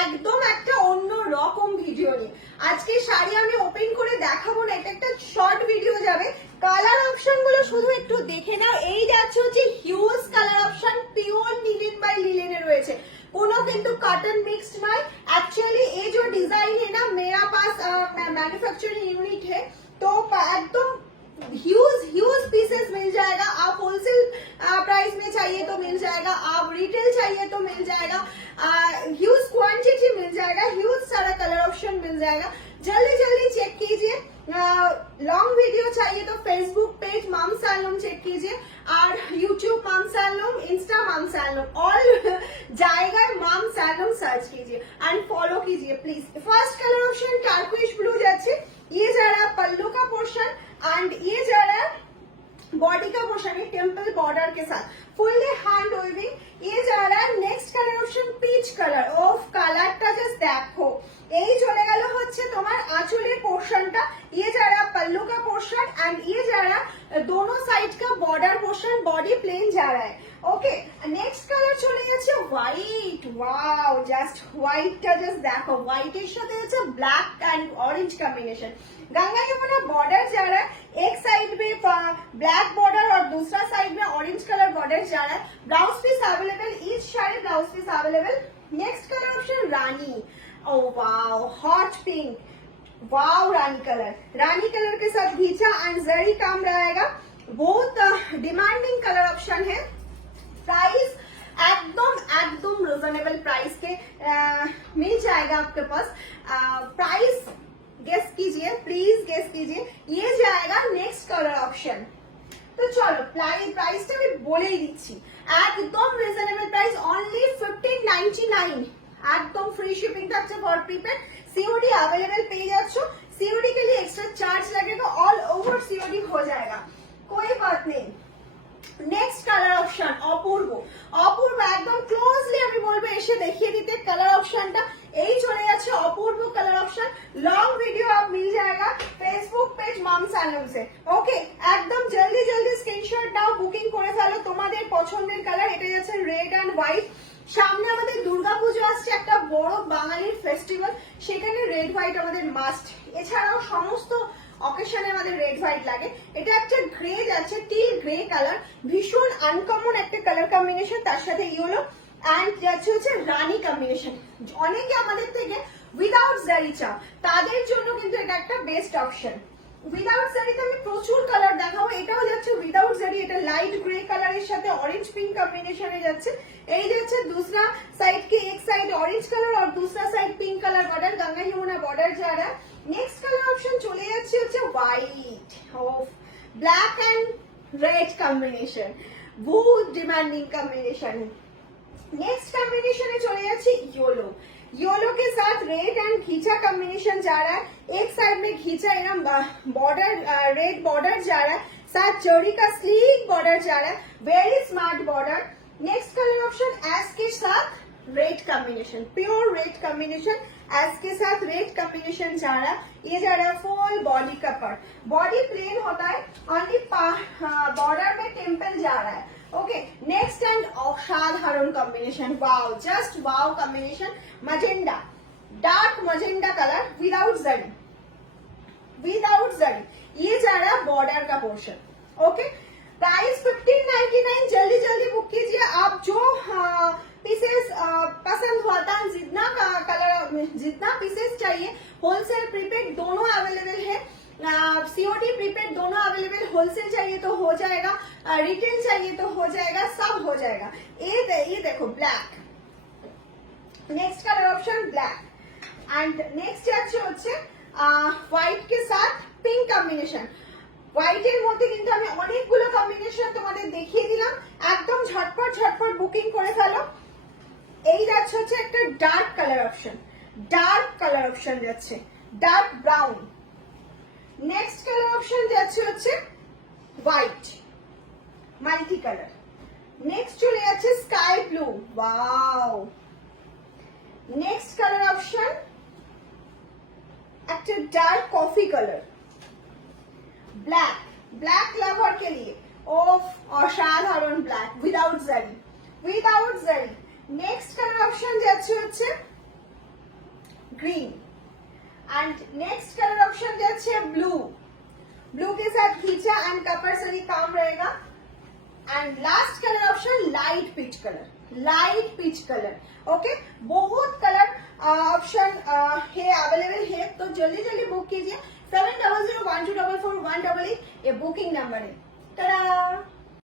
একদম একটা অন্য রকম ভিডিও নিয়ে। আজকে শাড়ি আমি ওপেন করে দেখাবো না, এটা একটা শর্ট ভিডিও যাবে। কালার অপশন গুলো শুধু একটু দেখে নাও। এই যাচ্ছে হচ্ছে huge colour option, pure linen by লিলেনে রয়েছে, কোনো কিন্তু कॉटन मिक्स्ड नॉय। एक्चुअली ये जो डिजाइन है ना, मेरा पास मैन्युफैक्चरिंग यूनिट है, तो एकदम ह्यूज पीसेस मिल जाएगा। आप होलसेल प्राइस में चाहिए तो मिल जाएगा, आप रिटेल चाहिए तो मिल जाएगा, ह्यूज क्वांटिटी मिल जाएगा, ह्यूज सारा कलर ऑप्शन मिल जाएगा। जल्दी जल्दी चेक कीजिए। लॉन्ग वीडियो चाहिए तो Facebook page Mom Salon check कीजिए, और YouTube Mom Salon, Insta Mom Salon, all जाएगा मॉम सैलून सर्च कीजिए एंड फॉलो कीजिए please. First colour option turquoise blue जाच्छे, ये जा रहा पल्लू का पोर्शन एंड ये जा रहा बॉडी का पोर्शन है टेम्पल बॉर्डर के साथ, फुल्ली हैंड वेविंग। ये जा रहा है next colour option peach colour. Off कलरটা জাস্ট দেখো, এই চলে গেল হচ্ছে তোমার আঁচলের পোর্শনটা। ये जा रहा पल्लू का पोर्शन एंड ये जा रहा दोनों साइड का बॉर्डर पोर्शन, बॉडी प्लेन जा रहा है। ओके, नेक्स्ट कलर চলে যাচ্ছে হোয়াইট। ওয়াও, জাস্ট হোয়াইটটা জাস্ট দেখো, হোয়াইটের সাথে হচ্ছে black and orange combination. Ganga Yamuna border जा रहा है, एक साइड में ब्लैक बॉर्डर और दूसरा साइड में ऑरेंज कलर बॉर्डर जा रहा है। Blouse piece available, each sari blouse piece available. Next colour option rani. Oh wow, hot pink. Wow, rani colour के साथ घीचा एंड जरी काम रहेगा। बहुत डिमांडिंग कलर ऑप्शन है। प्राइस एकदम रिजनेबल प्राइस के मिल जाएगा आपके पास। प्राइस गेस कीजिए, प्लीज गेस कीजिए। ये जाएगा नेक्स्ट कलर ऑप्शन। तो चलो प्राइसটা আমি বলেই দিচ্ছি, একদম রিজনেবল প্রাইস, অনলি 1599। একদম फ्री शिपिंग থাকছে फॉर प्रीपेड। सीओडी अवेलेबल পেয়ে যাচ্ছ। सीओडी के लिए एक्स्ट्रा चार्ज लगेगा, ऑल ओवर सीओडी हो जाएगा, कोई बात नहीं। नेक्स्ट कलर ऑप्शन অপূর্ব। একদম ক্লোজলি আমি বলবো এসে দেখিয়ে দিতে কালার অপশনটা। এই চলে যাচ্ছে অপূর্ব কালার অপশন। लॉन्ग वीडियो आप मिल जाएगा फेसबुक पेज मॉम सैलून से। ओके, একদম জলদি স্ক্রিনশট নাও, বুকিং করে ফেলো তোমাদের পছন্দের কালার। এটা যাচ্ছে রেড এন্ড হোয়াইট। সামনে আমাদের দুর্গাপুজো আসছে, একটা বড় বাঙালির ফেস্টিভ্যাল, সেখানে রেড হোয়াইট আমাদের মাস্ট। এছাড়াও সমস্ত অকেশনে আমাদের রেড হোয়াইট লাগে। এটা একটা গ্রে যাচ্ছে, টিল গ্রে কালার, ভীষণ আনকমন একটা কালার কম্বিনেশন, তার সাথে ইয়েলো এন্ড যাচ্ছে হচ্ছে রানী কম্বিনেশন। অনেকে আমাদের থেকে উইদাউট জারি চাও, তাদের জন্য কিন্তু এটা একটা বেস্ট অপশন। উইদাউট জারিতে আমি প্রচুর কালার দেখাবো। এটাও যাচ্ছে উইদাউট জারি, এটা লাইট গ্রে কালারের সাথে অরেঞ্জ पिंक कॉम्बिनेशने যাচ্ছে। এই যাচ্ছে दूसरा साइड के, एक साइड ऑरेंज कलर और दूसरा side pink colour border, Ganga Yamuna border जा रहा है। नेक्स्ट कलर ऑप्शन চলে যাচ্ছে হচ্ছে white. Of black and red combination, बहुत डिमांडिंग कॉम्बिनेशन है। नेक्स्ट कॉम्बिनेशन चले जाচ্ছে येलो के साथ रेड एंड घीचा कॉम्बिनेशन जा रहा है। एक साइड में घीचा एवं बॉर्डर रेड बॉर्डर जा रहा है, साथ चोरी का स्लीक बॉर्डर जा रहा है, very smart border. Next colour option S के साथ red combination, pure red combination, S के साथ रेड कॉम्बिनेशन जा रहा है। ये जा रहा है फुल बॉडी का पार्ट, बॉडी प्लेन होता है, ओनली बॉर्डर में टेम्पल जा रहा है। ओके, नेक्स्ट एंड असाधारण combination, wow, just wow combination. Magenta, dark magenta colour without zari, ये जा रहा है बॉर्डर का पोर्शन। Okay, price 1599। जल्दी बुक कीजिए। आप जो पीसेस पसंद होता है, जितना पीसेस चाहिए, होलसेल प्रीपेड दोनों अवेलेबल है। सीओडी प्रीपेड दोनों अवेलेबल, होलसेल चाहिए तो हो जाएगा, रिटेल चाहिए तो हो जाएगा, सब हो जाएगा। ये देखो black, next colour option black and next যাচ্ছে হচ্ছে হোয়াইট के साथ पिंक कॉम्बिनेशन। হোয়াইটের মধ্যে কিন্তু আমি অনেকগুলো কম্বিনেশন তোমাদের দেখিয়ে দিলাম, একদম ঝটপট বুকিং করে ফেলো। এই যাচ্ছে হচ্ছে একটা ডার্ক কালার অপশন যাচ্ছে, dark brown. Next colour option যাচ্ছে হচ্ছে হোয়াইট মাল্টি কালার। नेक्स्ट চলে যাচ্ছে sky blue. Wow, next colour option একটা dark coffee colour. Black lover के लिए ऑफ असाधारण black without zari. Next colour option যাচ্ছে হচ্ছে green and next colour option जाच्छे ब्लू, ब्लू के साथ खींचा एंड कपर सभी काम रहेगा। And last colour option light peach colour, light peach colour. Okay, बहुत कलर ऑप्शन है अवेलेबल है, तो जल्दी जल्दी बुक कीजिए। 7001244188 ये बुकिंग नंबर है। टाटा।